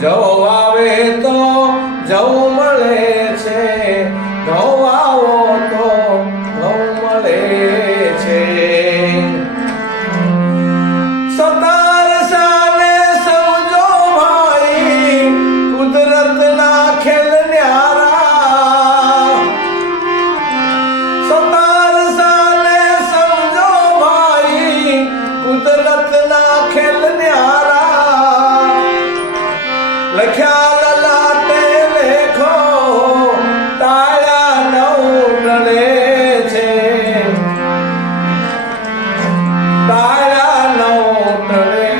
જવ આવે તો જવ મળે છે, ઘઉં આવો તો ઘઉં મળે છે. 17 સાલે સમજો ભાઈ કુદરતના ખેલ ન્યારા. 17 સાલે સમજો ભાઈ કુદરતના ખેલ ન્યારા. લખ્યા લલાટે લેખો તાળા નવ ટળે છે, તાળા નવ ટળે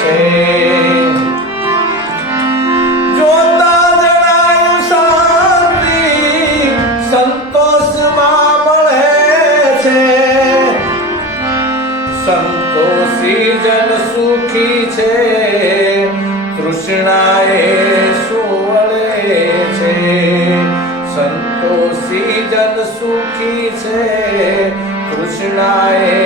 છે. જોતા જણાયું શાંતિ સંતોષમાં મળે છે. સંતોષી જન સુખી છે, તૃષ્ણાએ સુવળે છે. સંતોષી જન સુખી છે, તૃષ્ણાએ